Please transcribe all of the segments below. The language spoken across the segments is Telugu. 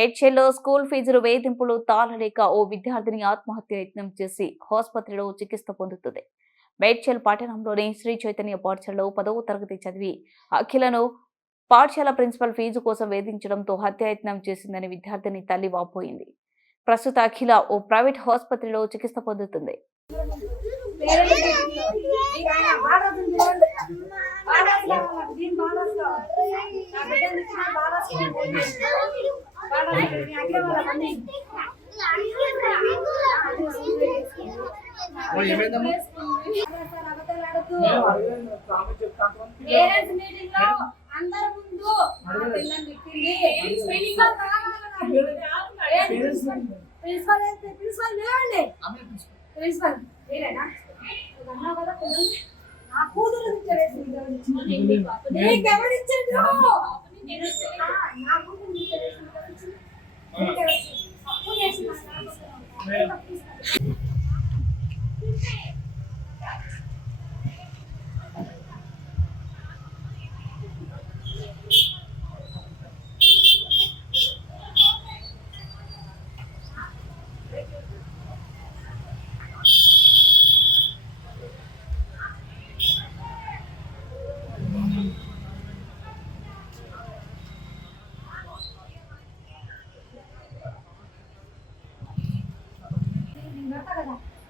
మేడ్చల్లో స్కూల్ ఫీజులు వేధింపులు తాళలేక ఓ విద్యార్థిని ఆత్మహత్య యత్నం చేసి ఆసుపత్రిలో చికిత్స పొందుతుంది. మేడ్చల్ పట్టణంలోని శ్రీ చైతన్య పాఠశాలలో 10వ తరగతి చదివి అఖిలను పాఠశాల ప్రిన్సిపల్ ఫీజు కోసం వేధించడంతో హత్యాయత్నం చేసిందని విద్యార్థిని తల్లి వాపోయింది. ప్రస్తుత అఖిల ఓ ప్రైవేట్ ఆసుపత్రిలో చికిత్స పొందుతుంది.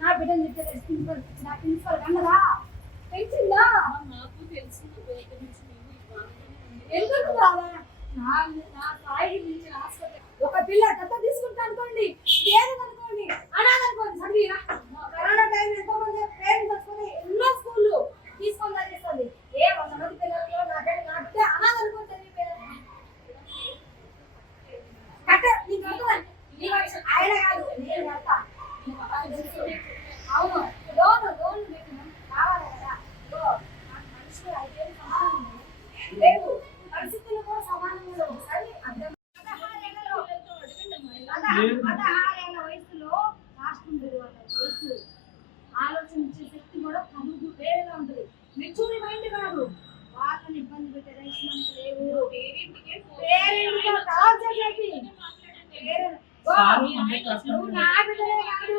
నా బిడ్డని ప్రిన్సిపల్ కన్నదా తెలిసిందా నాకు తెలిసింది ఎందుకు నా స్థాయికి మించిన హాస్పిటల్ ఒక పిల్ల దత్త తీసుకుంటా అనుకోండి అనుకోండి అనాలనుకోండి చదివిరా కరోనా టైం ఎంతో మంది పేరెంట్స్ వచ్చుకొని ఎన్నో స్కూళ్ళు తీసుకొని చదివిస్తుంది ఏ 100 మంది పిల్లలు నా బిడ్డ అనాలనుకోని చదివిపోయారు ఆయన కాదు నేను కడతా అవును లోన్ కావాలి కదా మనిషి అయితే సమానం లేదు పరిస్థితులు కూడా సమానంగా లేవు సరే అర్థం 16 వయసులో రాష్ట్రం వయసు ఆలోచించే శక్తి కూడా కలుగు వేరేగా ఉంటుంది మెచ్యూరి మైండ్ కాదు వాళ్ళని ఇబ్బంది పెట్టే రైట్స్ మనకు లేవు నువ్వు నా బిడ్డలే కాదు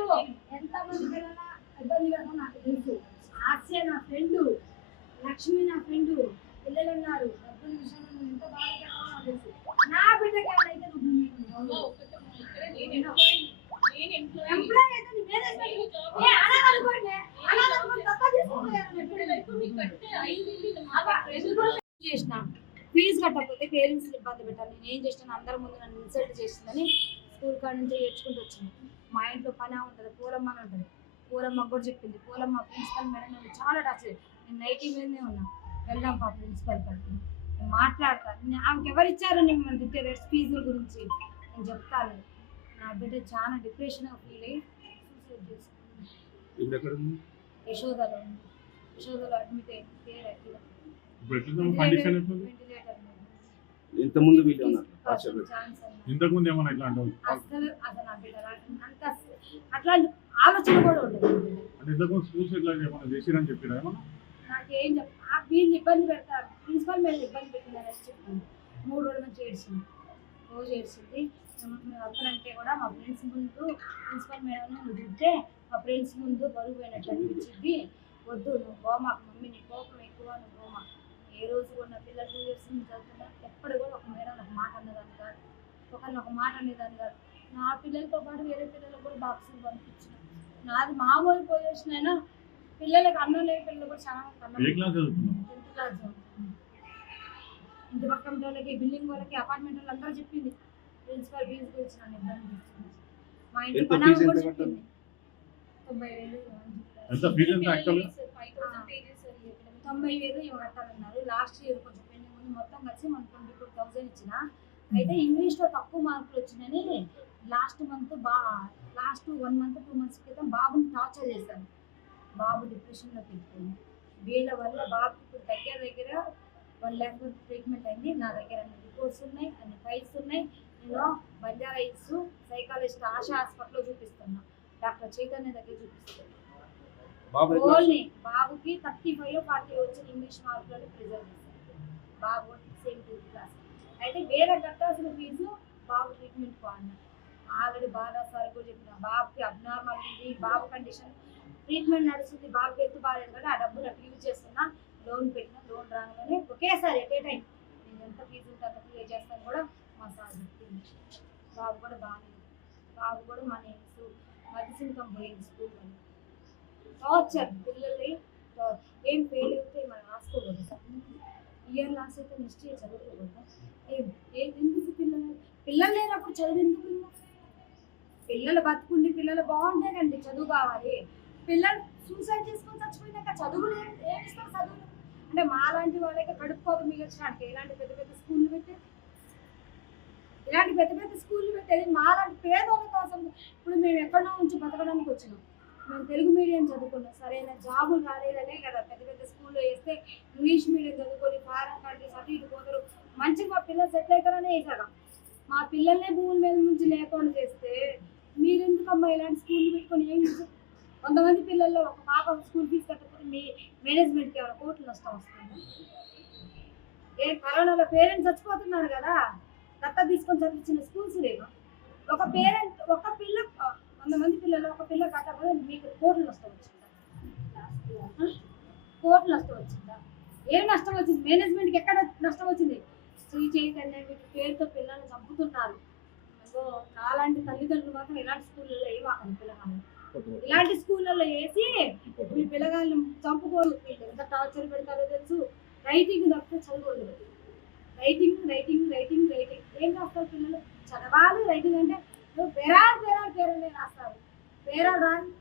ఎంతమంది పిల్లల ఇబ్బంది పెడతా నాకు తెలుసు ఆస్య నా ఫ్రెండ్ లక్ష్మి నా ఫ్రెండ్ పిల్లలు ఉన్నారు డబ్బుల విషయంలో నువ్వు ఎంత బాధపడతావో నాకు తెలుసు నా బిడ్డకి అయితే నువ్వు ఎంప్లాయ్ అయితే నీ మేనేజ్మెంట్ చేసిన ఫీజు కట్టకపోతే పేరెంట్స్ ఇబ్బంది పెట్టాలి నేను ఏం చేసినాను అందరి ముందు నన్ను ఇన్సల్ట్ చేసిందని స్కూల్ కాడ నుంచి ఏడ్చుకుంటూ వచ్చింది మా ఇంట్లో పని ఉంటుంది పూలమ్మ అని ఉంటుంది పూలమ్మ కూడా చెప్పింది పూలమ్మ ప్రిన్సిపల్ మేడం నేను చాలా టచ్ నేను నైటీ మీదనే ఉన్నా వెళ్దాం పా ప్రిన్సిపల్ కట్టి నేను మాట్లాడతాను ఆమెకి ఎవరు ఇచ్చారు నేను తిట్టే ఫీజుల గురించి నేను చెప్తాను నా బిడ్డ చాలా డిప్రెషన్ ఫీల్ అయ్యి సూసైడ్ చేసుకుంది యశోదలో అడ్మిట్ అయింది పేరు అఖిల ఇంతకుముందు వీళ్ళు ఉన్నారు ఇంతకుముందు ఏమన్నా ఇట్లా అసలు నా బిడ్డ అంత అట్లాంటి ఆలోచన కూడా ఉండదు అంటే ఇంతకుముందు స్కూల్స్ ఇట్లా ఏమన్నా చేసిరని చెప్పారా ఏమన్నా నాకేం వీళ్ళు ఇబ్బంది పెడతారు ప్రిన్సిపల్ మేము ఇబ్బంది పెట్టిందని చెప్పింది 3 రోజుల నుంచి ఏడ్చింది రోజు ఏడ్చింది వెళ్తానంటే కూడా మా ఫ్రెండ్స్ ముందు ప్రిన్సిపల్ మేడం నువ్వు తింటే మా ఫ్రెండ్స్ ముందు బరువు పోయినట్లు అనిపించింది వద్దు నువ్వు గోమా మమ్మీ నీ కోపం ఎక్కువ నువ్వు గోమా ఏ రోజు కూడా నా పిల్లలు 2 years నుంచి చదువుతున్నా ఎప్పుడు కూడా ఒక మేడం ఒక మాట అన్నదాన్ని కాదు ఒకరిని ఒక మాట అనేదాన్ని కాదు నా పిల్లలతో పాటు వేరే పిల్లలకు కూడా బాక్సులు పంపించిన నాది మామూలు పొజిషన్ అయినా పిల్లలకు అన్నం లేని పిల్లలు కూడా చాలా ఇంటి పక్కన వాళ్ళకి బిల్డింగ్ వాళ్ళకి అపార్ట్మెంట్ వాళ్ళు అందరూ చెప్పింది ప్రిన్సిపల్ ఫీజు గురించి నన్ను ఇబ్బంది చేస్తుంది మా ఇంటి పని కూడా చెప్పింది 90,000 ఇవి కట్టాలన్నారు లాస్ట్ ఇయర్ కొంచెం పెండింగ్ ఉంది మొత్తం కలిసి మనం 24,000 ఇచ్చిన అయితే ఇంగ్లీష్లో తక్కువ మార్కులు వచ్చినాయని లాస్ట్ 1 month 2 months క్రితం బాబుని టార్చర్ చేశాను బాబు డిప్రెషన్లోకి వెళ్ళిపోయింది వీళ్ళ వల్ల బాబు ఇప్పుడు దగ్గర 1 lakh ట్రీట్మెంట్ అయింది నా దగ్గర అన్ని రిపోర్ట్స్ ఉన్నాయి అన్ని ఫైల్స్ ఉన్నాయి నేను బంజారా హిల్స్ సైకాలజిస్ట్ ఆశా హాస్పిటల్లో చూపిస్తున్నా డాక్టర్ చైతన్య దగ్గర చూపిస్తున్నాను ఓన్లీ బాబుకి 35 40 వచ్చిన ఇంగ్లీష్ మార్కులను ప్రిజర్వ్ చేశారు బాబు సేమ్ 2th క్లాస్ అయితే వేరే కట్టాల్సిన ఫీజు బాబు ట్రీట్మెంట్ పోవాలి. ఆల్రెడీ బాగా సార్ కూడా చెప్పిన బాబుకి అబ్నార్మల్ ఉంది, బాబు కండిషన్ ట్రీట్మెంట్ నడుస్తుంది, బాబు హెల్త్ బాగాలేదు కానీ ఆ డబ్బులు అట్లా యూజ్ చేస్తున్నా, లోన్ పెట్టిన, లోన్ రాగానే ఒకేసారి ఎట్ ఏ టైం నేను ఎంత ఫీజు ఉంటే అంత క్లియర్ చేస్తాను కూడా మా సార్ చెప్పింది. బాబు కూడా బాగాలేదు, బాబు కూడా మన మధ్యసింకం పోయింది స్కూల్ అని టార్చర్ పిల్లల్ని ఏం ఫెయిల్ అయితే మనం రాసుకోకూడదు సార్, ఇయర్ లాస్ అయితే నెక్స్ట్ ఇయర్ చదువుకోకూడదు. ఎందుకు పిల్లలు లేనప్పుడు చదువు ఎందుకు? పిల్లలు బతుకుండి పిల్లలు బాగుంటారండి, చదువు కావాలి. పిల్లలు సూసైడ్ చేసుకొని చచ్చిపోయినాక చదువులు ఏమిస్తారు? చదువులు అంటే మాలాంటి వాళ్ళకి కడుపుకోక మిగల్చడానికి ఇలాంటి పెద్ద పెద్ద స్కూళ్ళు పెట్టేది, ఇలాంటి పెద్ద పెద్ద స్కూళ్ళు పెట్టేది మాలాంటి పేదోళ్ళ కోసం. ఇప్పుడు మేము ఎక్కడో నుంచి బతకడానికి వచ్చినాం, మేము తెలుగు మీడియం చదువుకున్నాం, సరైన జాబులు రాలేదనే కదా పెద్ద పెద్ద స్కూల్లో వేస్తే ఇంగ్లీష్ మీడియం చదువుకొని ఫారెన్ కంట్రీస్ అటు ఇటు పోతారు, మంచిగా మా పిల్లలు సెటిల్ అవుతారనే వేసాగా. మా పిల్లల్నే భూముల మీద నుంచి లేకుండా చేస్తే మీరెందుకమ్మా ఇలాంటి స్కూళ్ళు పెట్టుకొని ఏం చేస్తారు? కొంతమంది పిల్లల్లో ఒక పాప స్కూల్ ఫీజు కట్టకపోతే మేనేజ్మెంట్కి ఏమైనా కోట్లు నష్టం వస్తుంది. కరోనాలో పేరెంట్స్ చచ్చిపోతున్నారు కదా, దత్త తీసుకొని చదివించిన స్కూల్స్ లేవు. ఒక పేరెంట్ ఒక పిల్ల 100 మంది పిల్లలు ఒక పిల్ల కట్టకపోతే మీకు కోట్లు నష్టం వచ్చిందా? కోట్లు నష్టం వచ్చిందా? ఏం నష్టం వచ్చింది? మేనేజ్మెంట్కి ఎక్కడ నష్టం వచ్చింది? శ్రీ చైతన్య మీకు పేరుతో పిల్లల్ని చంపుతున్నారు. నాలాంటి తల్లిదండ్రులు మాత్రం ఇలాంటి స్కూళ్ళల్లో వేయమాకండి పిల్లగాళ్ళు. ఇలాంటి స్కూళ్ళల్లో వేసి మీ పిల్లగాళ్ళని చంపుకోరు. వీళ్ళు ఎంత టార్చర్ పెడతారో తెలుసు. రైటింగ్ తప్పితే చదువుకోదు. రైటింగ్ రైటింగ్ రైటింగ్ రైటింగ్ ఏం రాస్తారు పిల్లలు? చదవాలి. రైటింగ్ అంటే పేరాలు రాస్తారు, పేరాలు రాని